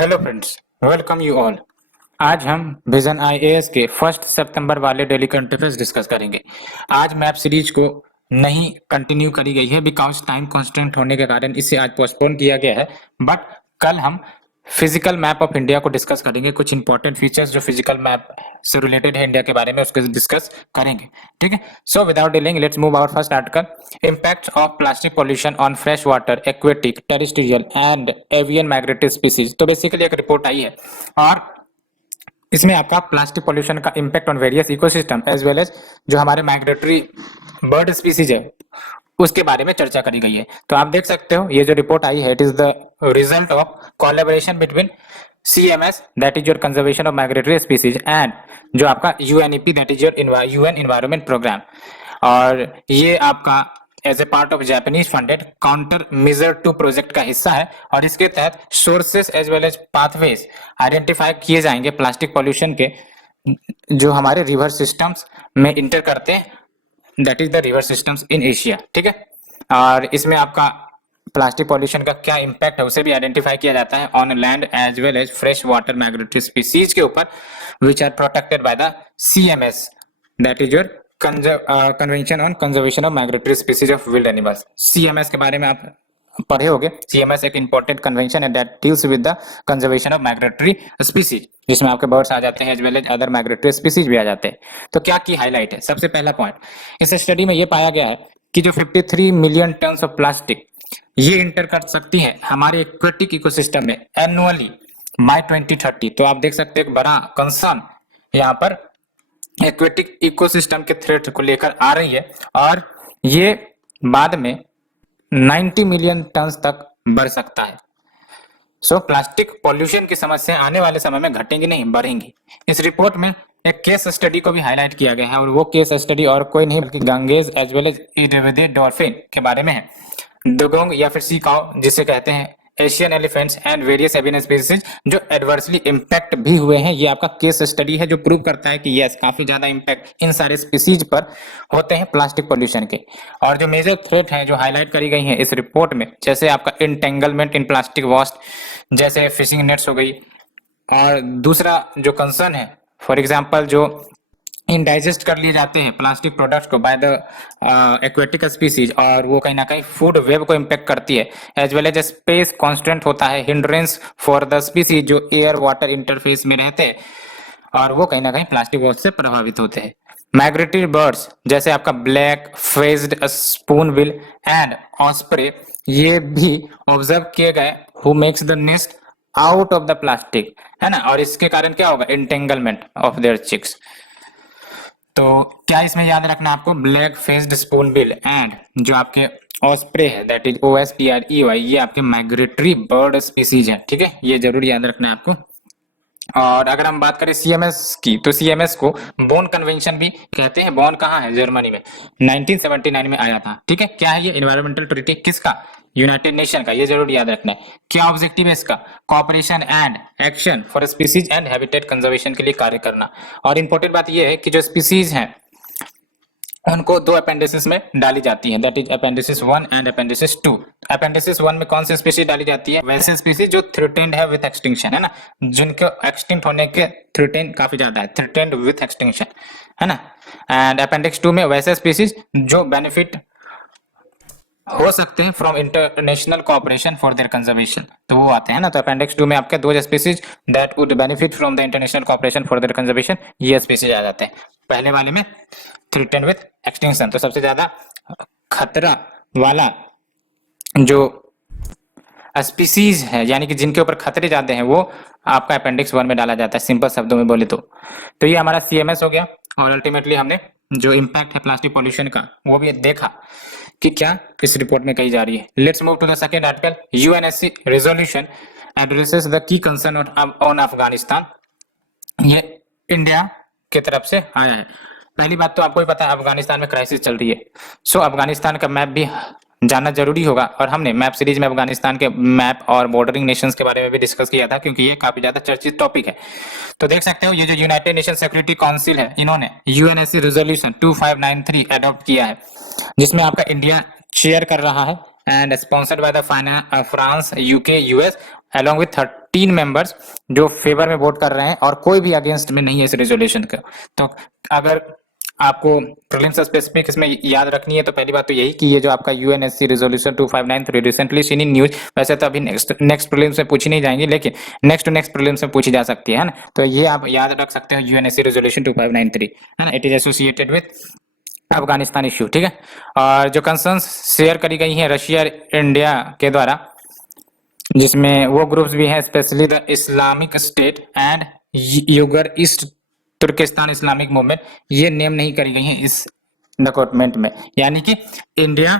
Hello friends, welcome you all. आज हम vision IAS के 1 सितंबर वाले डेली करंट अफेयर्स डिस्कस करेंगे। आज मैप सीरीज को नहीं कंटिन्यू करी गई है बिकॉज टाइम कांस्टेंट होने के कारण इसे आज पोस्टपोन किया गया है। बट कल हम फिजिकल मैप ऑफ इंडिया को डिस्कस करेंगे। कुछ इंपॉर्टेंट फीचर्स जो फिजिकल मैप से रिलेटेड है इंडिया के बारे में उसको डिस्कस करेंगे। ठीक है, so without delaying let's move our first article. Impact of plastic pollution on fresh water, aquatic, terrestrial and avian migratory species. तो बेसिकली एक रिपोर्ट आई है और इसमें आपका प्लास्टिक पॉल्यूशन का impact on various ecosystem as well as जो हमारे माइग्रेटरी बर्ड स्पीसीज है उसके बारे में चर्चा करी गई है। तो आप देख सकते हो ये जो रिपोर्ट आई है it is the result of collaboration between CMS that is your conservation of migratory species and जो आपका UNEP that is your UN environment programme. और ये आपका as a part of Japanese funded countermeasure 2 project का हिस्सा है और इसके तहत sources as well as pathways identify किए जाएंगे प्लास्टिक पॉल्यूशन के जो हमारे रिवर सिस्टम्स में इंटर करते हैं that is the river systems in Asia. ठीक है, और इसमें आपका प्लास्टिक पॉल्यूशन का क्या इम्पैक्ट है उसे भी आइडेंटिफाई किया जाता है on land as well as fresh water migratory species के ऊपर which are protected by the CMS that is your convention on conservation of migratory species of wild animals. CMS के बारे में आप पढ़े होंगे। CMS एक इंपॉर्टेंट कन्वेंशन है that deals with the conservation of migratory species जिसमें आपके बर्ड्स आ जाते हैं as well as other migratory species भी आ जाते हैं। तो क्या की हाईलाइट है? सबसे पहला पॉइंट, इस स्टडी में ये पाया गया है कि जो 53 मिलियन टन ऑफ प्लास्टिक ये इंटर कर सकती है हमारे एक्वेटिक इकोसिस्टम में एनुअली बाय 2030। तो आप देख सकते हैं एक बड़ा कंसर्न यहाँ पर एक्वेटिक इकोसिस्टम के थ्रेट को लेकर आ रही है और ये बाद में 90 मिलियन टन तक बढ़ सकता है। सो प्लास्टिक पॉल्यूशन की समस्या आने वाले समय में घटेंगी नहीं बढ़ेंगी। इस रिपोर्ट में एक केस स्टडी को भी हाईलाइट किया गया है और वो केस स्टडी और कोई नहीं बल्कि Ganges as well as Irrawaddy dolphin के बारे में है। दुगोंग या फिर सी काउ जिसे कहते हैं Asian elephants and various avian species जो एडवर्सली इम्पैक्ट भी हुए हैं। ये आपका केस स्टडी है जो प्रूव करता है कि यस काफी ज्यादा इम्पैक्ट इन सारे स्पीसीज पर होते हैं प्लास्टिक पॉल्यूशन के। और जो मेजर थ्रेट हैं जो हाईलाइट करी गई हैं इस रिपोर्ट में जैसे आपका इंटेंगलमेंट इन प्लास्टिक वेस्ट जैसे फिशिंग नेट्स हो गई और दूसरा जो कंसर्न है फॉर एग्जाम्पल जो इनडाइजेस्ट कर लिए जाते हैं प्लास्टिक प्रोडक्ट्स को बाय द एक्वेटिक स्पीसीज और वो कहीं ना कहीं फूड वेब को इम्पेक्ट करती है as well as space constant होता है हिंड्रेंस फॉर द स्पीसीज जो एयर वाटर इंटरफेस में रहते हैं और वो कहीं ना कहीं प्लास्टिक वेस्ट से प्रभावित होते हैं। माइग्रेटरी बर्ड्स जैसे आपका black faced Spoonbill and osprey ये भी ऑब्जर्व किए गए who makes the nest out of the plastic है ना, और इसके कारण क्या होगा एंटेंगलमेंट ऑफ देयर चिक्स। तो क्या इसमें याद रखना आपको ब्लैक फेस्ड स्पूनबिल एंड जो आपके ऑस्प्रे है दैट इज OSPREY ये आपके माइग्रेटरी बर्ड स्पीसीज है। ठीक है, ये जरूर याद रखना है आपको। और अगर हम बात करें CMS की तो CMS को बोन कन्वेंशन भी कहते हैं। बोन कहाँ है? जर्मनी में 1979 में आया था। ठीक है, क्या है ये? एनवायरमेंटल ट्रीटी किसका? यूनाइटेड नेशन का। ये जरूर याद रखना है। क्या ऑब्जेक्टिव है इसका? Cooperation and action for species and habitat conservation के लिए कार्य करना। और इंपॉर्टेंट बात ये है कि जो स्पीसीज हैं उनको 2 अपेंडिसेस में डाली जाती है दैट इज अपेंडिसिस 1 एंड अपेंडिसिस 2। अपेंडिसिस 1 में कौन सी स्पीसीज डाली जाती है? वैसे स्पीसीज जो थ्रेटेंड है विथ एक्सटिंक्शन है ना, जिनके एक्सटिंक्ट होने के थ्रेटेंड काफी ज्यादा है, थ्रेटेंड विथ एक्सटिंक्शन है ना। एंड अपेंडिक्स 2 में वैसे स्पीसीज जो बेनिफिट हो सकते हैं from international cooperation for their conservation, तो वो आते हैं ना। तो अपेंडिक्स 2 में आपके 2 species that would benefit from the international cooperation for their conservation ये स्पीसीज आ जाते हैं। पहले वाले में थ्रेटेंड विथ एक्सटिंक्शन। तो सबसे ज्यादा खतरा वाला जो स्पीसीज है यानी कि जिनके ऊपर खतरे ज्यादा हैं वो आपका अपेंडिक्स 1 में डाला जाता है सिंपल शब्दों में बोले तो ये हमारा CMS हो गया। और अल्टीमेटली हमने जो इम्पैक्ट है प्लास्टिक पॉल्यूशन का वो भी देखा कि क्या इस रिपोर्ट में कही जा रही है। Let's move to the second article. UNSC resolution addresses the key concern on Afghanistan. ये इंडिया की तरफ से आया है। पहली बात तो आपको ही पता है अफगानिस्तान में क्राइसिस चल रही है। सो अफगानिस्तान का मैप भी जानना जरूरी होगा और हमने मैप सीरीज में अफगानिस्तान के मैप और बॉर्डरिंग नेशंस के बारे में भी डिस्कस किया था क्योंकि ये काफी ज्यादा चर्चित टॉपिक है। तो देख सकते हो ये जो यूनाइटेड नेशन सिक्योरिटी काउंसिल है इन्होंने UNSC रेजोल्यूशन 2593 अडॉप्ट किया है जिसमें आपका इंडिया चेयर कर रहा है and sponsored by the France UK US along with 3 members जो फेवर में वोट कर रहे हैं और कोई भी अगेंस्ट में नहीं है इस रेजोल्यूशन का। तो अगर आपको प्रीलिम्स स्पेसिफिक इसमें याद रखनी है तो पहली बात तो यही कि ये जो आपका UNSC resolution 2593 recently seen in news, वैसे तो अभी नेक्स्ट प्रीलिम्स में पूछी नहीं जाएंगी, लेकिन नेक्स्ट टू नेक्स्ट प्रीलिम्स में पूछी जा सकती है ना। तो ये आप याद रख सकते हो यूएनएससी रेजोल्यूशन 2593 है ना। It is associated with Afghanistan issue, ठीक है। और जो कंसर्न्स शेयर करी गई हैं रशिया इंडिया के द्वारा, जिसमें वो ग्रुप्स भी हैं specially the Islamic State and Uyghur East Turkistan Islamic movement, ये नेम नहीं करी गई हैं इस डॉक्यूमेंट में। यानी कि इंडिया,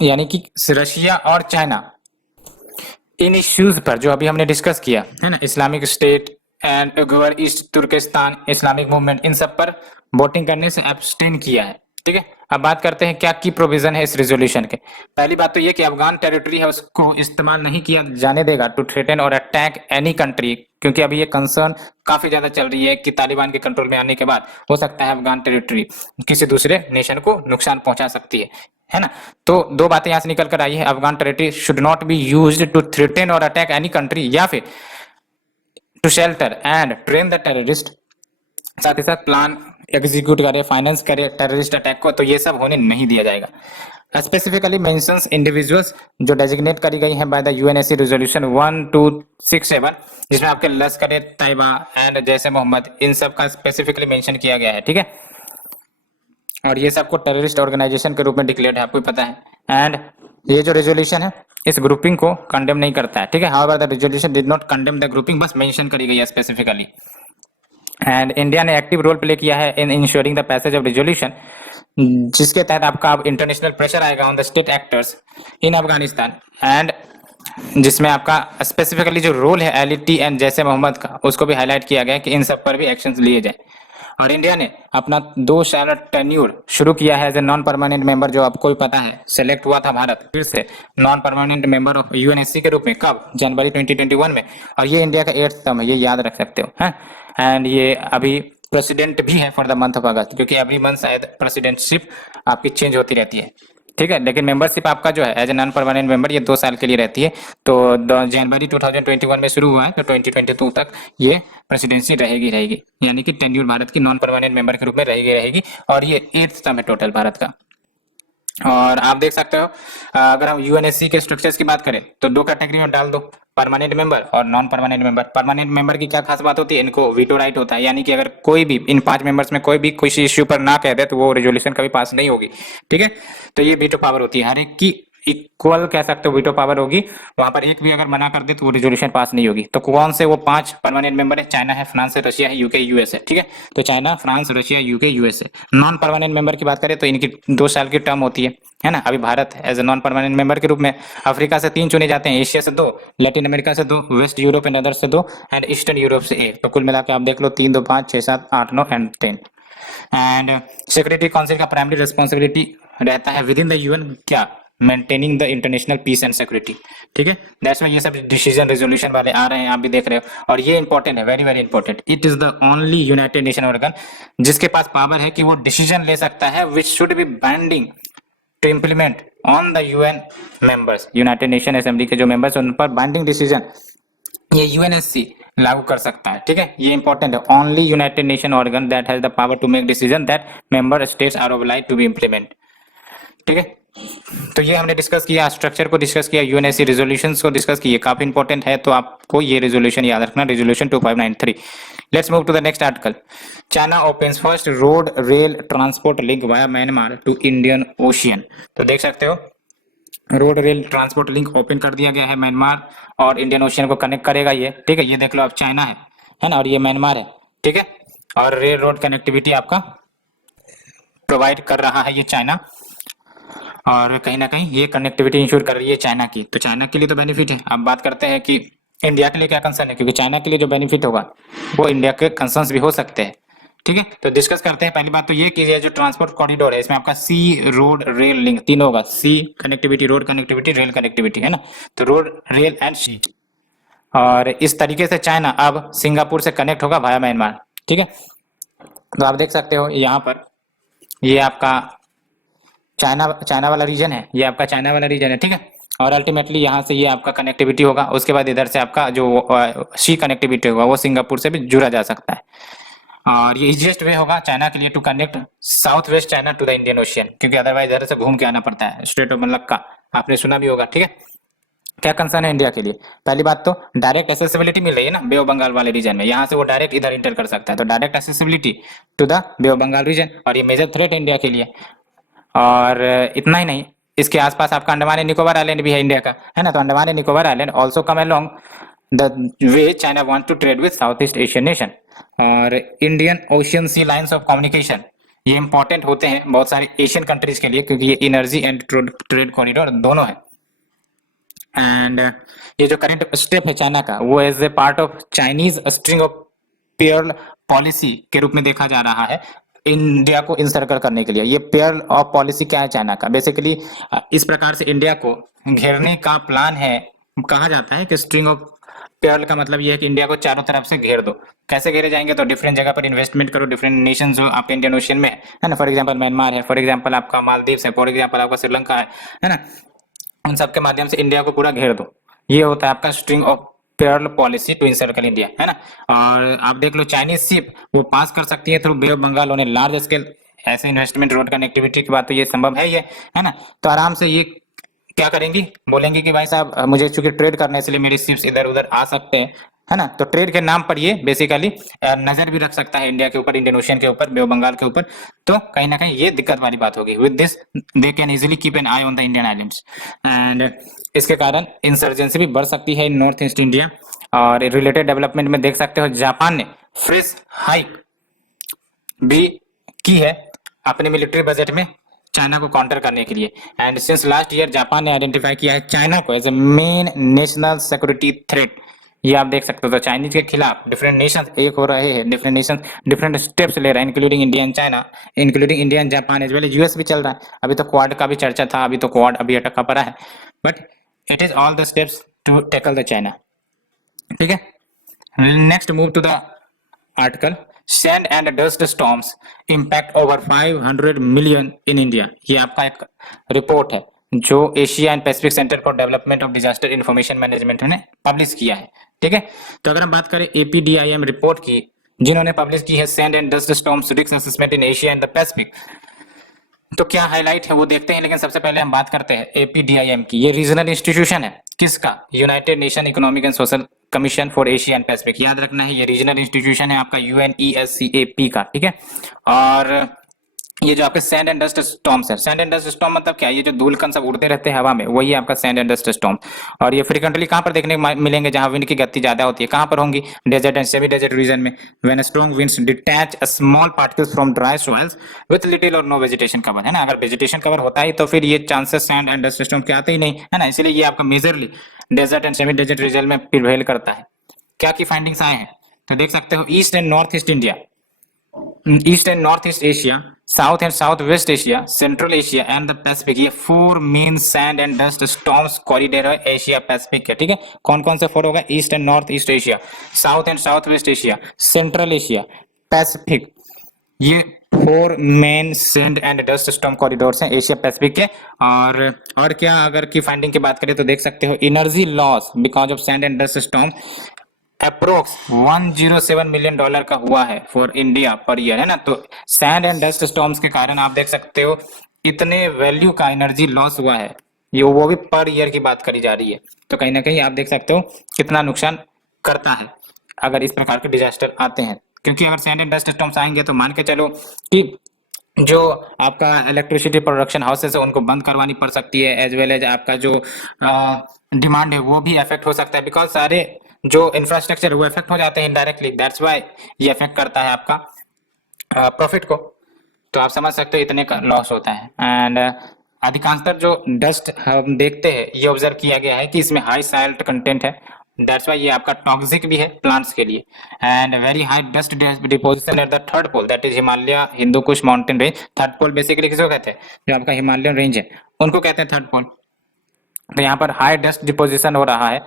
यानी कि रशिया और चाइना इन इश्यूज पर जो अभी हमने डिस्कस किया है ना, Islamic State and Uyghur East Turkistan Islamic movement, इन सब पर वोटिंग करने से एब्सटेन किया है, ठीक है। अब बात करते हैं क्या की प्रोविजन है इस रेजोल्यूशन के। पहली बात तो ये कि अफगान टेरिटरी है उसको इस्तेमाल नहीं किया जाने देगा टू थ्रेटन और अटैक एनी कंट्री, क्योंकि अभी ये कंसर्न काफी ज्यादा चल रही है कि तालिबान के कंट्रोल में आने के बाद हो सकता है अफगान टेरिटरी किसी दूसरे नेशन को नुकसान पहुंचा सकती है ना। तो दो बातें यहां से निकल कर आई है, Afghan territory should not be used to threaten और अटैक एनी कंट्री, या फिर to shelter and train the terrorist, साथ ही साथ प्लान एग्जीक्यूट करे, फाइनेंस करे टेररिस्ट अटैक को, तो ये सब होने नहीं दिया जाएगा। स्पेसिफिकली मेंशंस इंडिविजुअल्स जो डेजिग्नेट करी गई हैं बाय द यूएनएससी रेजोल्यूशन 1267, जिसमें आपके लश्कर तैयबा एंड जैश ए मोहम्मद, इन सब का स्पेसिफिकली मेंशन किया गया है, ठीक है। और ये सबको टेररिस्ट ऑर्गेनाइजेशन के रूप में डिक्लेयर्ड है, आपको पता है। एंड ये जो रेजोल्यूशन है इस ग्रुपिंग को कंडेम नहीं करता है, ठीक है। However the resolution did not condemn the grouping, बस मेंशन करी गई है स्पेसिफिकली। एंड इंडिया ने एक्टिव रोल प्ले किया है in ensuring the passage of resolution, जिसके तहत आपका अब इंटरनेशनल प्रेशर आएगा on the state actors in Afghanistan, and जिसमें आपका स्पेसिफिकली जो रोल है एलईटी एंड जैसे मोहम्मद का, उसको भी हाईलाइट किया गया है कि इन सब पर भी एक्शंस लिए जाए। और इंडिया ने अपना 2 साल टेन्यूर शुरू किया है as a non permanent member, जो आपको भी पता है सेलेक्ट हुआ था भारत फिर से non permanent member of UNSC के रूप में, कब, जनवरी 2021 में। और ये इंडिया का 8th टर्म है, ये याद रख सकते हो, है। एंड ये अभी प्रेसिडेंट भी है फॉर द मंथ ऑफ अगस्त, क्योंकि एवरी मंथ शायद प्रेसिडेंटशिप आपकी चेंज होती रहती है, ठीक है। लेकिन मेंबरशिप आपका जो है as a non permanent member ये 2 साल के लिए रहती है। तो जनवरी 2021 में शुरू हुआ है तो 2022 तक ये प्रेसिडेंसी रहेगी, यानी कि टेन्यूर भारत की नॉन परमानेंट मेंबर के रूप में रहेगी। और ये 8th टर्म है टोटल भारत का। और आप देख सकते हो अगर हम यूएनएससी के स्ट्रक्चर्स की बात करें तो 2 कैटेगरी में डाल दो, परमानेंट मेंबर और non permanent member. Permanent member की क्या खास बात होती है, इनको वीटो राइट होता है, यानी कि अगर कोई भी इन 5 मेंबर्स में कोई भी किसी इश्यू पर ना कह दे तो वो रेजोल्यूशन कभी पास नहीं होगी, ठीक है। तो ये वीटो पावर होती है, हर एक की इक्वल कह सकते हो वीटो पावर होगी, वहां पर एक भी अगर मना कर दे तो वो रेजोल्यूशन पास नहीं होगी। तो कौन से वो 5 परमानेंट मेंबर है, चाइना है, फ्रांस है, रशिया है, यूके, यूएस है, ठीक है। तो China, France, Russia, UK, US है। नॉन परमानेंट मेंबर की बात करें तो इनकी 2 साल की टर्म होती है ना। अभी Bharat as a non permanent member के रूप में, अफ्रीका से 3 चुने जाते हैं, एशिया से 2, लैटिन अमेरिका से 2, वेस्ट यूरोप एंड अदर से 2 एंड ईस्टर्न यूरोप से 1। तो कुल मिला के आप देख लो 3, 2, 5, 6, 7, 8, 9 एंड 10। एंड सिक्योरिटी काउंसिल का प्राइमरी रिस्पॉन्सिबिलिटी रहता है विद इन द यूएन, क्या, maintaining the international peace and security, ठीक है। दैट्स व्हाई ये सब डिसीजन रेजोल्यूशन वाले आ रहे हैं, आप भी देख रहे हो। और ये इंपॉर्टेंट है, very very important. It is the only united nation organ जिसके पास पावर है कि वो डिसीजन ले सकता है which should be binding to implement on the UN members. United nation assembly के जो मेंबर्स उन पर बाइंडिंग डिसीजन ये यूएनएससी लागू कर सकता है, ठीक है। ये इंपॉर्टेंट है, only united nation organ that has the power to make decision that member states are obliged to be implement, ठीक है। तो ये हमने डिस्कस किया, स्ट्रक्चर को डिस्कस किया, यूएनएससी रेजोल्यूशंस को डिस्कस किए, काफी इंपॉर्टेंट है। तो आपको ये रेजोल्यूशन याद रखना, resolution 2593। Let's move to the next article. China opens first road rail transport link via Myanmar to Indian ocean. तो देख सकते हो road rail transport link open कर दिया गया है, म्यांमार और इंडियन ओशियन को कनेक्ट करेगा ये, ठीक है। ये देख लो, अब चाइना है ना, और ये म्यांमार है, ठीक है। और रेल रोड कनेक्टिविटी आपका प्रोवाइड कर रहा है ये चाइना, और कहीं ना कहीं ये कनेक्टिविटी इंश्योर कर रही है चाइना की। तो चाइना के लिए तो बेनिफिट है। अब बात करते हैं कि इंडिया के लिए क्या कंसर्न है, क्योंकि चाइना के लिए जो बेनिफिट होगा वो इंडिया के कंसर्न्स भी हो सकते हैं, ठीक है। तो डिस्कस करते हैं। पहली बात तो ये कि ये जो ट्रांसपोर्ट कॉरिडोर है इसमें आपका सी रोड रेल लिंक तीनों होगा, sea connectivity, road connectivity, rail connectivity, है ना। तो रोड रेल एंड सी, और इस तरीके से चाइना अब सिंगापुर से कनेक्ट होगा भाया म्यांमार, ठीक है। तो आप देख सकते हो यहाँ पर ये आपका चाइना वाला रीजन है, ये आपका चाइना वाला रीजन है, ठीक है। और अल्टीमेटली यहाँ से ये आपका कनेक्टिविटी होगा, उसके बाद इधर से आपका जो सी कनेक्टिविटी होगा वो सिंगापुर से भी जुड़ा जा सकता है। और ये इजिएस्ट वे होगा चाइना के लिए to connect southwest China to the Indian ocean, क्योंकि अदरवाइज इधर से घूम के आना पड़ता है, स्ट्रेट ऑफ मलक्का आपने सुना भी होगा, ठीक है। क्या कंसर्न है इंडिया के लिए? पहली बात तो डायरेक्ट एसेसिबिलिटी मिल रही है ना बे ऑफ बंगाल वाले रीजन में, यहाँ से वो डायरेक्ट इधर इंटर कर सकता है, तो direct accessibility to the bay of Bengal region, और ये मेजर थ्रेट है इंडिया के लिए। और इतना ही नहीं, इसके आसपास आपका अंडमान एंड निकोबार आइलैंड भी है इंडिया का, है ना, तो Andaman and Nicobar island also come along the way China want to trade with south east Asian nation. और Indian ocean sea lines of communication ये इंपॉर्टेंट होते हैं बहुत सारे एशियन कंट्रीज के लिए, क्योंकि ये एनर्जी एंड ट्रेड कॉरिडोर दोनों है। एंड ये जो करंट स्टेप है चाइना का, वो as a part of Chinese string of pearl policy के रूप में देखा जा रहा है इंडिया को इंसर्कल करने के लिए। ये पेयर ऑफ पॉलिसी क्या है चाइना का? बेसिकली इस प्रकार से इंडिया को घेरने का प्लान है। कहा जाता है कि स्ट्रिंग ऑफ पेयर का मतलब ये है कि इंडिया को चारों तरफ से घेर दो। कैसे घेरे जाएंगे? तो डिफरेंट जगह पर इन्वेस्टमेंट करो, डिफरेंट नेशन जो आपके इंडियन ओशियन में है ना, फॉर एग्जांपल म्यांमार है, फॉर एग्जांपल आपका मालदीव्स है, फॉर एग्जांपल आपका श्रीलंका है ना, उन सब के माध्यम से इंडिया को पूरा घेर दो। ये होता है आपका string of pearl policy to encircle India, है ना। और आप देख लो चाइनीज शिप वो पास कर सकती है through bay of Bengal on a large scale. ऐसे इन्वेस्टमेंट रोड कनेक्टिविटी की बात तो ये संभव है ही है ना। तो आराम से ये क्या करेंगी, बोलेंगे कि भाई साहब मुझे चूंकि ट्रेड करने इसलिए मेरी शिप्स इधर उधर आ सकते हैं, है ना। तो ट्रेड के नाम पर ये बेसिकली नजर भी रख सकता है इंडिया के ऊपर, इंडियन ओशियन के ऊपर, बे ऑफ बंगाल के ऊपर। तो कहीं ना कहीं ये दिक्कत वाली बात होगी। With this they can easily keep an I on the Indian islands, and इसके कारण इंसर्जेंसी भी बढ़ सकती है इन नॉर्थ ईस्ट इंडिया। और रिलेटेड डेवलपमेंट में देख सकते हो जापान ने फ्रेश हाइक भी की है अपने मिलिट्री बजट में चाइना को काउंटर करने के लिए। And since last year Japan ने आइडेंटिफाई किया है चाइना को as a main national security threat. ये आप देख सकते हो, तो चाइनीज के खिलाफ डिफरेंट नेशन एक हो रहे हैं, डिफरेंट नेशन डिफरेंट स्टेप्स ले रहे हैं, including India and China, including India and Japan as well as US भी चल रहा है। अभी तो क्वाड का भी चर्चा था, अभी तो क्वाड अभी अटका पड़ा है, but it is all the steps to tackle the China, ठीक है। Next move to the article sand and dust storms impact over 500 million in India. ये आपका एक रिपोर्ट है जो Asia and Pacific centre for development of disaster information management ने publish किया है, ठीक है। तो अगर हम बात करें एपीडीआईएम रिपोर्ट की, जिन्होंने पब्लिश की है sand and dust storms risk assessment in Asia and the Pacific, तो क्या हाईलाइट है वो देखते हैं। लेकिन सबसे पहले हम बात करते हैं एपीडीआईएम की। ये रीजनल इंस्टीट्यूशन है किसका? United nation economic and social commission for Asia and Pacific. याद रखना है ये रीजनल इंस्टीट्यूशन है आपका यूएनईएससीएपी का, ठीक है। और ये जो आपके सैंड एंड डस्ट स्टॉर्म्स है, सैंड एंड डस्ट स्टॉर्म मतलब क्या है? ये जो धूलकण सब उड़ते रहते हैं हवा में, वही आपका सैंड एंड डस्ट स्टॉर्म। और ये फ्रीक्वेंटली कहां पर देखने को मिलेंगे? जहां विंड की गति ज्यादा होती है। कहां पर होंगी? Desert and semi desert region में। When strong winds detach small particles from dry soils with little or no vegetation cover, है ना। अगर वेजिटेशन कवर होता है तो फिर ये chances sand and dust storm के आते ही नहीं, है ना। इसलिए ये आपका majorly desert and semi desert region में प्रिवेल करता है। क्या की फाइंडिंग्स आए हैं तो देख सकते हो, east and north east India, east and north east Asia, south and south west Asia, central Asia and the Pacific, ये 4 main sand and dust storms corridor है एशिया पैसिफिक के, ठीक है। कौन कौन से 4 होगा? East and north east Asia, south and south west Asia, central Asia, Pacific. ये 4 main sand and dust storm corridors हैं एशिया पैसिफिक के। और क्या अगर की फाइंडिंग की बात करें तो देख सकते हो, energy loss because of sand and dust storm approx $107 million का हुआ है फॉर इंडिया पर ईयर, है ना। तो सैंड एंड डस्ट स्टॉर्म्स के कारण आप देख सकते हो इतने वैल्यू का एनर्जी लॉस हुआ है, ये वो भी पर ईयर की बात करी जा रही है। तो कहीं ना कहीं आप देख सकते हो कितना नुकसान करता है अगर इस प्रकार के डिजास्टर आते हैं। क्योंकि अगर सैंड एंड डस्ट स्टॉर्म्स आएंगे तो मान के चलो कि जो आपका इलेक्ट्रिसिटी प्रोडक्शन हाउसेस है उनको बंद करवानी पड़ सकती है, एज वेल एज आपका जो डिमांड है वो भी अफेक्ट हो सकता है, बिकॉज सारे जो इंफ्रास्ट्रक्चर वो इफेक्ट हो जाते हैं इनडायरेक्टली। दैट्स व्हाई ये इफेक्ट करता है आपका प्रॉफिट को। तो आप समझ सकते हो इतने का लॉस होता है। एंड अधिकांशतर जो डस्ट हम देखते हैं ये ऑब्जर्व किया गया है कि इसमें हाई साल्ट कंटेंट है। दैट्स व्हाई ये आपका टॉक्सिक भी है प्लांट्स के लिए। And very high dust deposition at the third pole, that is Himalaya Hindu Kush mountain range. Third pole basically किसको कहते हैं? जो आपका हिमालयन रेंज है उनको कहते हैं थर्ड पोल। तो यहाँ पर हाई डस्ट डिपोजिशन हो रहा है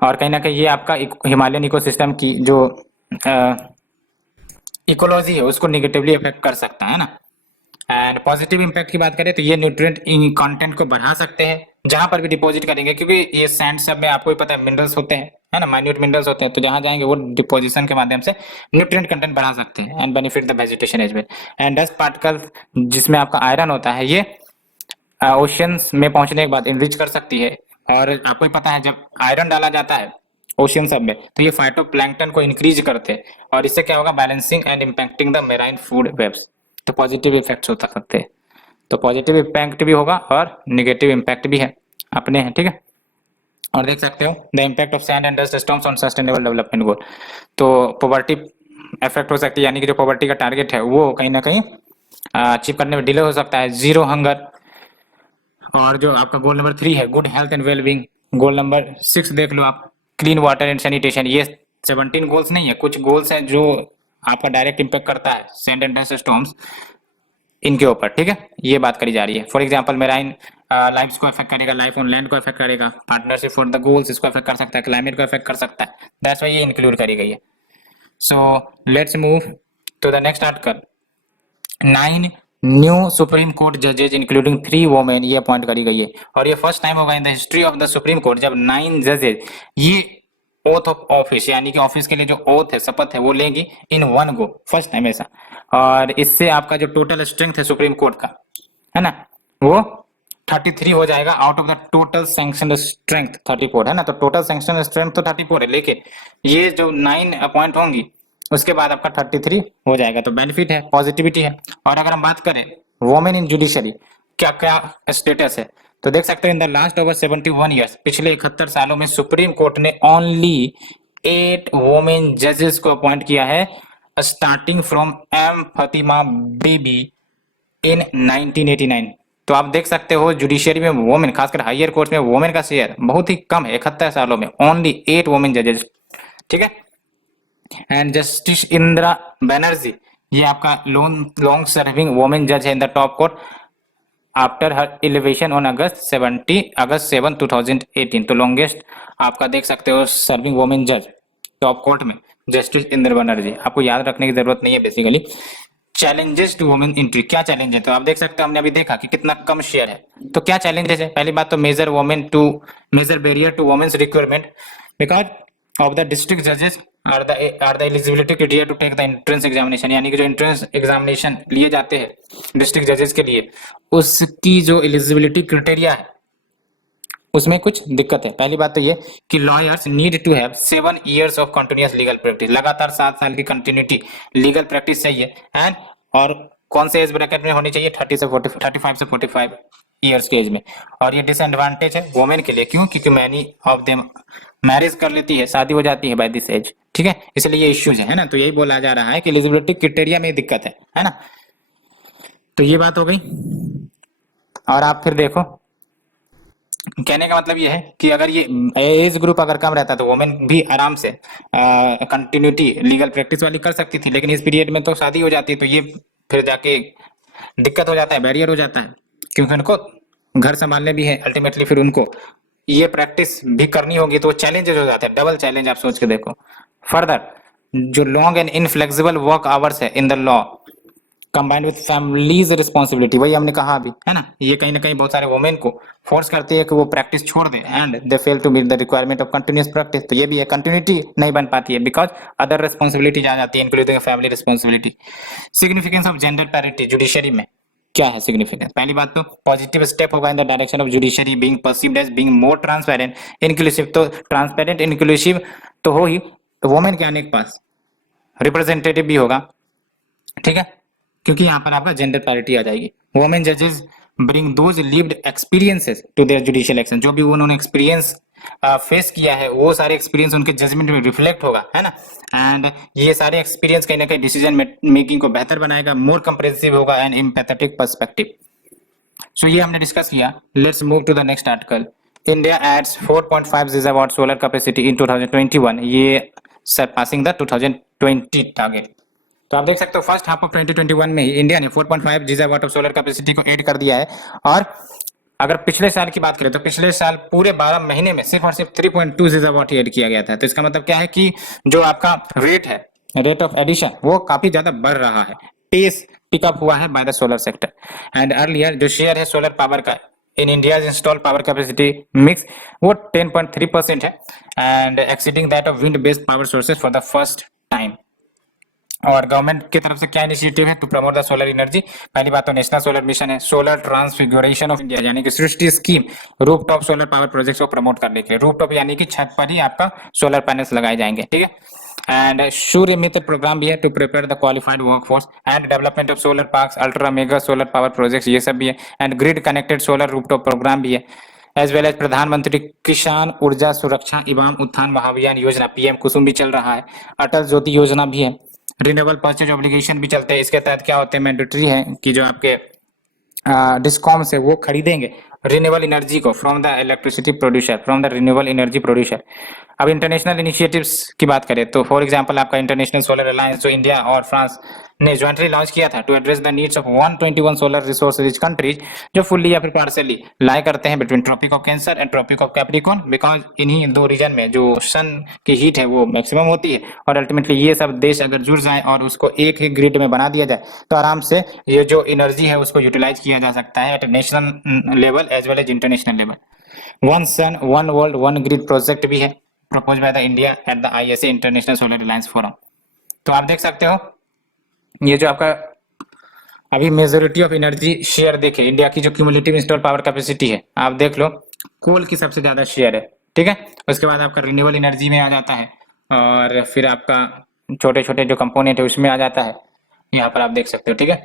और कहीं ना कहीं ये आपका हिमालयन इकोसिस्टम की जो इकोलॉजी है उसको निगेटिवली इफेक्ट कर सकता है ना। एंड पॉजिटिव इम्पैक्ट की बात करें तो ये न्यूट्रिएंट कंटेंट को बढ़ा सकते हैं जहां पर भी डिपॉजिट करेंगे, क्योंकि ये सैंड सब में आपको ही पता है मिनरल्स होते हैं, है ना, माइन्यूट मिनरल्स होते हैं, तो जहां जाएंगे वो डिपोजिशन के माध्यम से न्यूट्रिएंट कंटेंट बढ़ा सकते हैं and benefit the vegetation as well. And dust particle जिसमें आपका आयरन होता है, ये ओशियंस में पहुंचने के बाद इनरिच कर सकती है। और आपको ही पता है जब आयरन डाला जाता है ओशियन सब में तो ये फाइटोप्लैंक्टन को इंक्रीज करते हैं और इससे क्या होगा, balancing and impacting the marine food webs. तो पॉजिटिव इफेक्ट्स होता सकते हैं। तो पॉजिटिव इम्पैक्ट भी होगा और निगेटिव इम्पैक्ट भी है अपने हैं, ठीक है। और देख सकते हो the impact of sand and dust storms on sustainable development goal. तो पॉवर्टी इफेक्ट हो सकती है, यानी कि जो पॉवर्टी का टारगेट है वो कहीं ना कहीं अचीव करने में डिले हो सकता है। जीरो हंगर, और जो आपका गोल नंबर 3 है good health and wellbeing, goal number 6 देख लो आप, क्लीन वाटर एंड सैनिटेशन। ये 17 गोल्स नहीं है, कुछ गोल्स हैं जो आपका डायरेक्ट इम्पैक्ट करता है सैंड एंड डस्ट स्टॉर्म्स इनके ऊपर, ठीक है। ये बात करी जा रही है। फॉर एग्जांपल मेराइन लाइफ को अफेक्ट करेगा, लाइफ ऑन लैंड को अफेक्ट करेगा, पार्टनरशिप फॉर द गोल्स इसको अफेक्ट कर सकता है, क्लाइमेट को अफेक्ट कर सकता है। दैट्स व्हाई ये इंक्लूड करी गई है। So let's move to the next article. 9 new supreme court जजेज इंक्लूडिंग 3 वोमेन ये अपॉइंट करी गई है और ये फर्स्ट टाइम होगा in the history of the supreme court जब 9 जजेज ये ओथ ऑफ ऑफिस, यानी कि ऑफिस के लिए जो ओथ है, शपथ है, वो लेंगी in one go, first time ऐसा। और इससे आपका जो टोटल स्ट्रेंथ है सुप्रीम कोर्ट का, है ना, वो 33 हो जाएगा out of the total sanction strength 34 है ना। तो टोटल सैंक्शन स्ट्रेंथ तो 34 है, लेकिन ये जो 9 अपॉइंट होंगी उसके बाद आपका 33 हो जाएगा। तो बेनिफिट है, पॉजिटिविटी है। और अगर हम बात करें वोमेन इन जुडिशरी क्या क्या स्टेटस है, तो देख सकते हैं in the last over 71 years, पिछले 71 सालों में सुप्रीम कोर्ट ने ओनली 8 वोमेन जजेस को अपॉइंट किया है, starting from M Fatima Beevi in 1989। तो आप देख सकते हो जुडिशरी में वोमेन, खासकर हायर कोर्ट में वोमेन का शेयर बहुत ही कम है 71 सालों में, ओनली 8 वोमेन जजेस, ठीक है। एंड जस्टिस इंदिरा बनर्जी ये आपका लॉन्ग सर्विंग वोमेन जज है in the top court after her elevation on August 7 2018। तो लॉन्गेस्ट आपका देख सकते हो सर्विंग वोमेन जज टॉप कोर्ट में जस्टिस इंदिरा बनर्जी। आपको याद रखने की जरूरत नहीं है basically. Challenges to women entry, क्या चैलेंज है, तो आप देख सकते हो हमने अभी देखा कि कितना कम शेयर है। तो क्या चैलेंजेस है, पहली बात तो major barrier to women's requirement because of the district जजेस are the eligibility criteria to take the entrance examination, यानी कि जो एंट्रेंस एग्जामिनेशन लिए जाते हैं डिस्ट्रिक्ट जजेस के लिए उसकी जो एलिजिबिलिटी क्राइटेरिया है उसमें कुछ दिक्कत है। पहली बात तो ये कि lawyers need to have 7 years of continuous legal practice, लगातार 7 साल की कंटिन्यूटी लीगल प्रैक्टिस चाहिए। एंड और कौन से एज ब्रैकेट में होनी चाहिए, 35 से 45 इयर्स के एज में। और ये डिसएडवांटेज है वोमेन के लिए, क्यों, क्योंकि मैनी ऑफ देम मैरिज कर लेती है, शादी हो जाती है बाय दिस एज, ठीक है, इसलिए ये इश्यूज है ना। तो यही बोला जा रहा है कि एलिजिबिलिटी क्राइटेरिया में दिक्कत है ना। तो ये बात हो गई। और आप फिर देखो कहने का मतलब ये है कि अगर ये एज ग्रुप अगर कम रहता तो वोमेन भी आराम से कंटिन्यूटी लीगल प्रैक्टिस वाली कर सकती थी, लेकिन इस पीरियड में तो शादी हो जाती है, तो ये फिर जाके दिक्कत हो जाता है, बैरियर हो जाता है, क्योंकि उनको घर संभालने भी है अल्टीमेटली, फिर उनको ये प्रैक्टिस भी करनी होगी, तो चैलेंजेस हो जाते हैं, डबल चैलेंज आप सोच के देखो। फर्दर जो long and inflexible work hours है in the law combined with families responsibility, वही हमने कहा अभी, है ना, ये कहीं ना कहीं बहुत सारे वुमेन को फोर्स करती है कि वो प्रैक्टिस छोड़ दे and they fail to meet the requirement of continuous practice. तो ये भी है, कंटिन्यूटी नहीं बन पाती है बिकॉज अदर रिस्पॉन्सिबिलिटी आ जाती है including family responsibility. Significance of gender parity judiciary में क्या है सिग्निफिकेंस, पहली बात तो पॉजिटिव स्टेप होगा in the direction of judiciary being perceived as being more transparent inclusive. तो ट्रांसपेरेंट इंक्लूसिव तो हो ही, तो वुमेन के आने के पास रिप्रेजेंटेटिव भी होगा, ठीक है, क्योंकि यहाँ पर आपका जेंडर पैरिटी आ जाएगी। वुमेन जजेस bring those lived experiences to their judicial action, जो भी उन्होंने एक्सपीरियंस फेस किया है वो सारे एक्सपीरियंस उनके जजमेंट में रिफ्लेक्ट होगा, है ना। एंड ये सारे एक्सपीरियंस कहीं ना कहीं डिसीजन मेकिंग को बेहतर बनाएगा, मोर कंप्रेहेंसिव होगा एंड एम्पैथेटिक पर्सपेक्टिव। सो ये हमने डिस्कस किया। Let's move to the next article. India adds 4.5 gigawatt solar capacity in 2021, ये सरपासिंग द 2020 टारगेट। तो आप देख सकते हो फर्स्ट हाफ ऑफ 2021 में ही इंडिया ने 4.5 गीगावाट ऑफ सोलर कैपेसिटी को ऐड कर दिया है। और अगर पिछले साल की बात करें तो पिछले साल पूरे 12 महीने में सिर्फ और सिर्फ 3.2 गीगावाट ही ऐड किया गया था। तो इसका मतलब क्या है कि जो आपका रेट ऑफ एडिशन वो काफी ज्यादा बढ़ रहा है, पेस पिकअप हुआ है by the solar sector. And earlier जो शेयर है सोलर पावर का in India install power capacity mix वो 10.3% है and exceeding that of wind based power sources for the first time. और गवर्नमेंट की तरफ से क्या इनिशिएटिव है to promote the solar energy? पहली बात तो नेशनल सोलर मिशन है, सोलर ट्रांसफिगुरेशन ऑफ इंडिया यानी कि Srishti scheme rooftop solar power projects को प्रमोट करने के लिए। रूफटॉप यानी कि छत पर ही आपका सोलर पैनल्स लगाए जाएंगे, ठीक है। एंड सूर्य मित्र प्रोग्राम भी है to prepare the qualified workforce and development of solar parks, ultra mega solar power projects, ये सब भी है। And grid connected solar rooftop program भी है, एज वेल एज प्रधानमंत्री किसान ऊर्जा सुरक्षा एवं उत्थान महाभियान योजना पीएम कुसुम भी चल रहा है, अटल ज्योति योजना भी है, रिन्यूएबल परचेज ऑब्लिगेशन भी चलते हैं। इसके तहत क्या होते हैं, मैंडेटरी है कि जो आपके डिस्कॉम से वो खरीदेंगे रिन्यूएबल एनर्जी को from the electricity producer, from the renewable energy producer. अब इंटरनेशनल इनिशिएटिव्स की बात करें तो फॉर एग्जांपल आपका इंटरनेशनल सोलर अलायंस जो इंडिया और फ्रांस ने ज्वाइंटली लॉन्च किया था to address the needs of 121 solar resource rich countries जो फुल्ली या फिर पार्शियली लाई करते हैं between tropic of cancer and tropic of capricorn, because इन्हीं दो रीजन में जो सन की हीट है वो मैक्सिमम होती है और अल्टीमेटली ये सब देश अगर जुड़ जाए और उसको एक ही ग्रिड में बना दिया जाए तो आराम से ये जो एनर्जी है उसको यूटिलाइज किया जा सकता है at national level as well as international level. One sun one world one grid project भी है propose by the India at the ISA international solar alliance forum. तो आप देख सकते हो ये जो आपका अभी मेजोरिटी ऑफ एनर्जी शेयर देखे इंडिया की जो क्यूमुलेटिव इंस्टॉल पावर कैपेसिटी है आप देख लो, कोल की सबसे ज्यादा शेयर है, ठीक है। उसके बाद आपका रिन्यूएबल एनर्जी में आ जाता है और फिर आपका छोटे छोटे जो कंपोनेंट है उसमें आ जाता है, यहाँ पर आप देख सकते हो, ठीक है।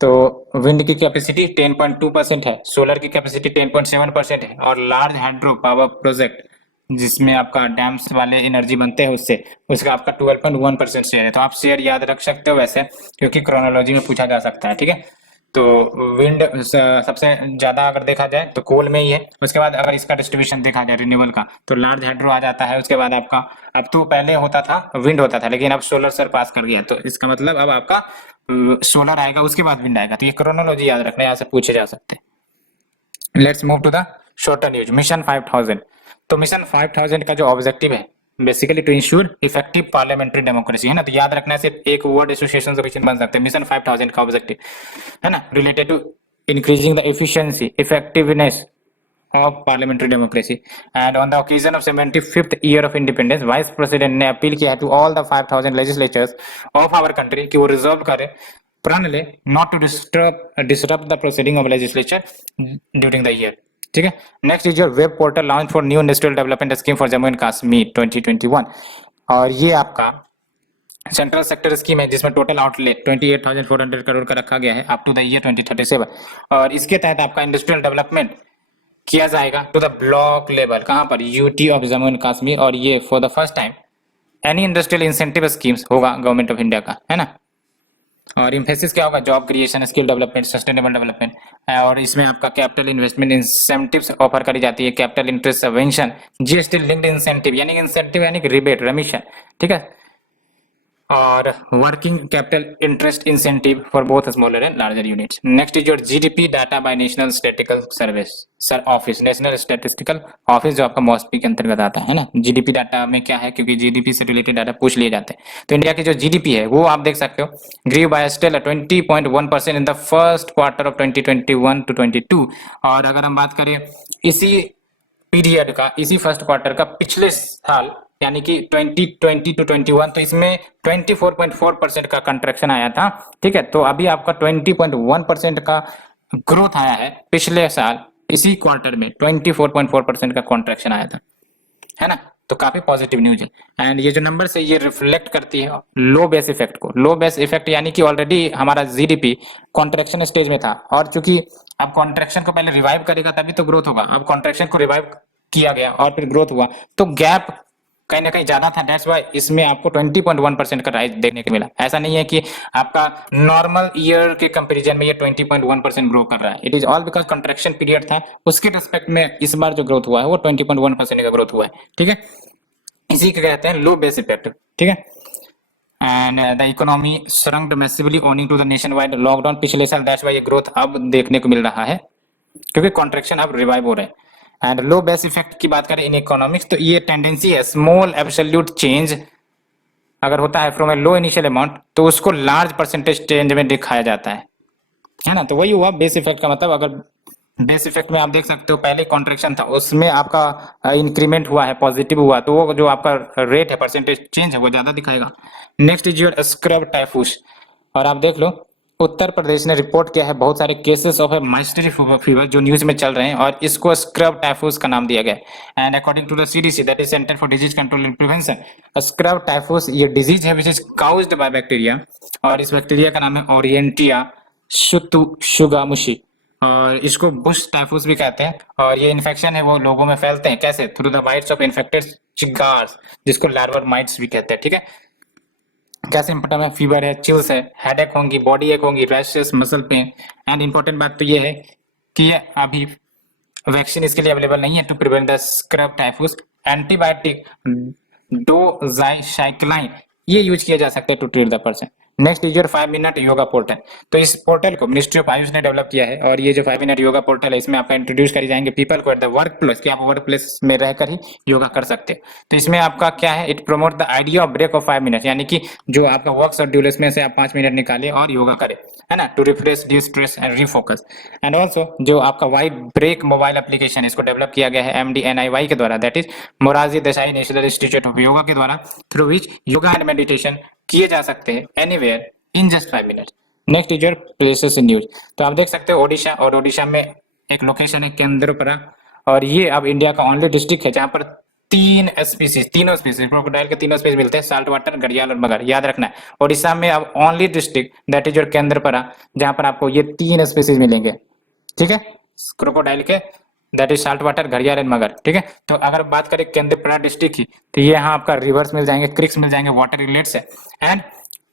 तो विंड की कैपेसिटी 10.2% है, सोलर की कैपेसिटी 10.7% है और लार्ज हाइड्रो पावर प्रोजेक्ट जिसमें आपका डैम्स वाले एनर्जी बनते हैं उससे उसका आपका 12.1% शेयर है। तो आप शेयर याद रख सकते हो वैसे क्योंकि क्रोनोलॉजी में पूछा जा सकता है, ठीक है। तो विंड सबसे ज्यादा अगर देखा जाए तो कोल में ही है। उसके बाद अगर इसका डिस्ट्रीब्यूशन देखा जाए रिन्यूएबल का तो लार्ज हाइड्रो आ जाता है। उसके बाद आपका अब तो पहले होता था विंड होता था लेकिन अब सोलर सरपास कर गया, तो इसका मतलब अब आपका सोलर आएगा उसके बाद विंड आएगा। तो ये क्रोनोलॉजी याद रखना, यहाँ से पूछे जा सकते हैं। Let's move to the shorter news mission 5000। तो मिशन 5000 का जो ऑब्जेक्टिव है basically to ensure effective parliamentary democracy है ना। तो याद रखना सिर्फ एक वर्ड एसोसिएशन से क्वेश्चन बन सकते हैं। मिशन 5000 का ऑब्जेक्टिव है ना related to increasing the efficiency effectiveness of parliamentary democracy and on the occasion of 75th year of independence vice president ने अपील किया है to all the 5000 legislatures of our country कि वो रिजर्व करें प्रण ले not to disturb the proceeding of legislature during the year, ठीक है। Next is your web portal launch for new industrial development scheme for Jammu and Kashmir 2021 और ये आपका सेंट्रल सेक्टर स्कीम है जिसमें टोटल आउटलेट 28,400 करोड़ का रखा गया है अप टू द ईयर 2037 और इसके तहत आपका इंडस्ट्रियल डेवलपमेंट किया जाएगा टू द ब्लॉक लेवल कहां पर UT of Jammu and Kashmir और ये for the first time any industrial incentive schemes होगा गवर्नमेंट ऑफ इंडिया का, है ना। और इम्फेसिस क्या होगा job creation skill development sustainable development और इसमें आपका कैपिटल इन्वेस्टमेंट इंसेंटिव्स ऑफर करी जाती है, capital interest subvention GST linked incentive यानी कि रिबेट रेमिशन, ठीक है। और working capital interest incentive for both smaller and larger units. Next is your GDP data by national statistical service sir office national statistical office जो आपका मॉस्पी के अंतर्गत आता है ना। जीडीपी डाटा में क्या है क्योंकि जीडीपी से रिलेटेड डाटा पूछ लिए जाते हैं। तो इंडिया की जो जीडीपी है वो आप देख सकते हो grew by still 20.1% in the first quarter of 2021 to 22 और अगर हम बात करें इसी पीरियड का इसी फर्स्ट क्वार्टर का पिछले साल यानी कि 2020 to 21 तो इसमें 24.4% का कंट्रैक्शन आया था, ठीक है। तो अभी आपका 20.1% का ग्रोथ आया है, पिछले साल इसी क्वार्टर में 24.4% का कॉन्ट्रैक्शन आया था, है ना। तो काफी पॉजिटिव न्यूज है एंड ये जो नंबर है ये रिफ्लेक्ट करती है लो बेस इफेक्ट को। लो बेस इफेक्ट यानी कि ऑलरेडी हमारा जीडीपी कॉन्ट्रैक्शन स्टेज में था और चूंकि अब कॉन्ट्रैक्शन को पहले रिवाइव करेगा तभी तो ग्रोथ होगा। अब कॉन्ट्रैक्शन को रिवाइव किया गया और फिर ग्रोथ हुआ तो गैप कहीं ना कहीं ज्यादा था, दैट्स व्हाई इसमें आपको 20.1% का राइज देखने को मिला। ऐसा नहीं है कि आपका नॉर्मल ईयर के कंपैरिजन में ये 20.1% ग्रो कर रहा है, it is all because contraction period था उसके रिस्पेक्ट में इस बार जो ग्रोथ हुआ है वो 20.1% का ग्रोथ हुआ है, ठीक है। इसी को कहते हैं लो बेस इफेक्ट, ठीक है। And the economy shrunk massively owing to the nation wide lockdown पिछले साल, दैट्स व्हाई ये ग्रोथ अब देखने को मिल रहा है क्योंकि कॉन्ट्रैक्शन अब रिवाइव हो रहा है। एंड लो बेस इफेक्ट की बात करें इन इकोनॉमिक्स तो ये टेंडेंसी है स्मॉल एब्सोल्यूट चेंज अगर होता है from A low initial amount तो उसको लार्ज परसेंटेज चेंज में दिखाया जाता है ना। तो वही हुआ बेस इफेक्ट का मतलब। अगर बेस इफेक्ट में आप देख सकते हो पहले कॉन्ट्रेक्शन था, उसमें आपका इंक्रीमेंट हुआ है, पॉजिटिव हुआ, तो वो जो आपका रेट है, परसेंटेज चेंज है, वो ज्यादा दिखाएगा। Next is your scrub typhus. और आप देख लो उत्तर प्रदेश ने रिपोर्ट किया है बहुत सारे केसेस ऑफ माइस्टरी फीवर जो न्यूज में चल रहे हैं, और इसको स्क्रब टाइफूस का नाम दिया गया है। And according to the CDC, that is centre for disease control and prevention, scrub typhus ये डिजीज है which is caused by bacteria, और इस बैक्टीरिया का नाम है ओरिएंटिया शुगामुशी, और इसको बुश टाइफूस भी कहते हैं। और ये इन्फेक्शन है वो लोगों में फैलते हैं कैसे? Through the bites of infected chiggers, जिसको लार्वर माइट्स भी कहते हैं। ठीक है, क्या सिम्टम है? फीवर है, चिल्स है, हेडेक होंगी, बॉडी एक होंगी, rashes, muscle pain. And important बात तो ये है कि ये अभी वैक्सीन इसके लिए अवेलेबल नहीं है to prevent the scrub typhus. Antibiotic doxycycline ये यूज किया जा सकता है to treat the person. Next is your 5 minute yoga portal. तो इस पोर्टल को मिनिस्ट्री ऑफ आयुष ने डेवलप किया है, और ये जो 5 मिनट योगा पोर्टल है इसमें आपका इंट्रोड्यूस करी जाएंगे पीपल को एट द वर्क प्लेस, कि आप वर्क प्लेस में रहकर ही योगा कर सकते हैं। तो इसमें आपका क्या है, it promote the idea of break of 5 minute, यानी कि जो आपका वर्क शेड्यूल में से आप 5 मिनट निकालिए और योगा करें, है ना, to refresh, de stress and refocus. And also जो आपका वाइड ब्रेक मोबाइल एप्लीकेशन, इसको डेवलप किया गया है MDNIY के द्वारा, that is Morarji Desai national institute of yoga के द्वारा, through which yoga and meditation किए जा सकते हैं anywhere in just 5 minute. Next is your places in news. तो आप देख सकते हो ओडिशा, और ओडिशा में एक लोकेशन है केंद्रपड़ा, और ये अब इंडिया का ओनली डिस्ट्रिक्ट है जहां पर तीनों स्पीसीज क्रोकोडाइल के तीनों स्पीसीज मिलते हैं, साल्ट वाटर, घड़ियाल और मगर, याद रखना है। ओडिशा में अब only district that is your Kendrapara, जहां पर आपको ये 3 स्पीसीज मिलेंगे। ठीक है, क्रोकोडाइल के, दैट इज साल्ट वाटर, घड़ियाल एंड मगर। ठीक है, तो अगर बात करें केंद्रपड़ा डिस्ट्रिक्ट की, तो ये यहाँ आपका रिवर्स मिल जाएंगे, क्रिक्स मिल जाएंगे, वाटर रिलेट्स है। एंड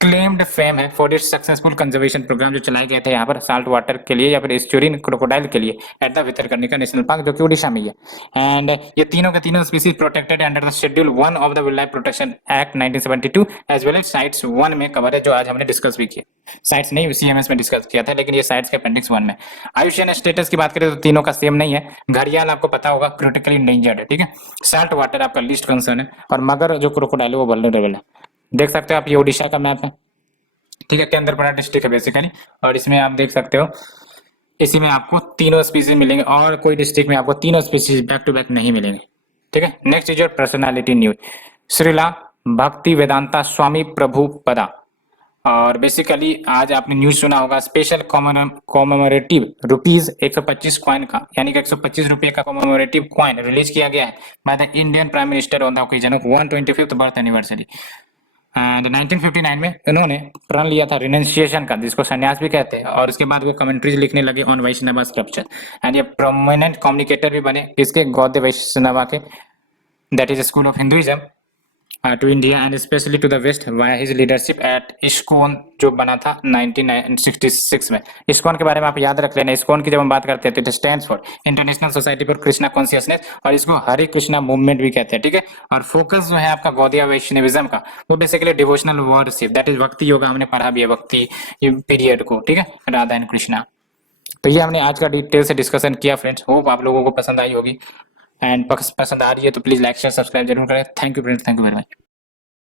क्लेम्ड फेम है for its successful conservation program जो चलाए गए थे यहाँ पर साल्ट वाटर के लिए या फिर एस्चुरिन क्रोकोडाइल के लिए at the Bhitarkanika national park, जो कि उड़ीसा में ही है। एंड ये तीनों के तीनों species protected under the schedule 1 of the wild life protection act 1972 as well as CITES 1 में कवर है, जो आज हमने डिस्कस भी किया। साइट्स नहीं, CMS में डिस्कस किया था, लेकिन ये साइट्स के अपेंडिक्स 1 में। आयुष्मान स्टेटस की बात करें तो तीनों का सेम नहीं है। घड़ियाल आपको पता होगा क्रिटिकली इंडेंजर्ड है। ठीक है, साल्ट वाटर आपका लीस्ट कंसर्न है, और मगर जो क्रोकोडाइल है वो वल्नरेबल है। देख सकते हो आप, ये उड़ीसा का मैप है। ठीक है, केंद्रपड़ा डिस्ट्रिक्ट है बेसिकली, और इसमें आप देख सकते हो इसी में आपको तीनों स्पीसीज मिलेंगे, और कोई डिस्ट्रिक्ट में आपको तीनों स्पीसीज बैक टू बैक नहीं मिलेंगे। ठीक है, next is your personality news. Srila Bhakti Vedanta स्वामी प्रभुपदा, और बेसिकली आज आपने न्यूज सुना होगा, स्पेशल कॉमेमोरेटिव रुपीज 125 कॉइन का, यानी कि 125 रुपए का कॉमेमोरेटिव कॉइन रिलीज किया गया है by the Indian prime minister on the occasion of 125th birth anniversary. And 1959 में इन्होंने प्रण लिया था रिनंसिएशन का, जिसको संन्यास भी कहते हैं, और उसके बाद वो कमेंट्रीज लिखने लगे ऑन वैष्णव स्क्रिप्चर। एंड ये प्रोमिनेंट कम्युनिकेटर भी बने किसके? गौड़्य वैष्णवा के, that is school of Hinduism to India and especially to the west via his leadership at ISKCON, जो बना था 1966 में। इस्कॉन के बारे में आप याद रख लेना, इस्कॉन की जब हम बात करते हैं तो it stands for international society for Krishna consciousness, और इसको हरे कृष्णा मूवमेंट भी कहते हैं। ठीक है, और फोकस जो है आपका गौड़िया वैष्णविज्म का, वो basically devotional worship, that is भक्ति योगा, हमने पढ़ा भी है भक्ति पीरियड को। ठीक है, राधा एंड कृष्णा। तो ये हमने आज का डिटेल से डिस्कशन किया फ्रेंड्स, होप आप लोगों को पसंद आई होगी। एंड पसंद आ रही है तो प्लीज लाइक शेयर सब्सक्राइब जरूर करें। Thank you friends, thank you very much.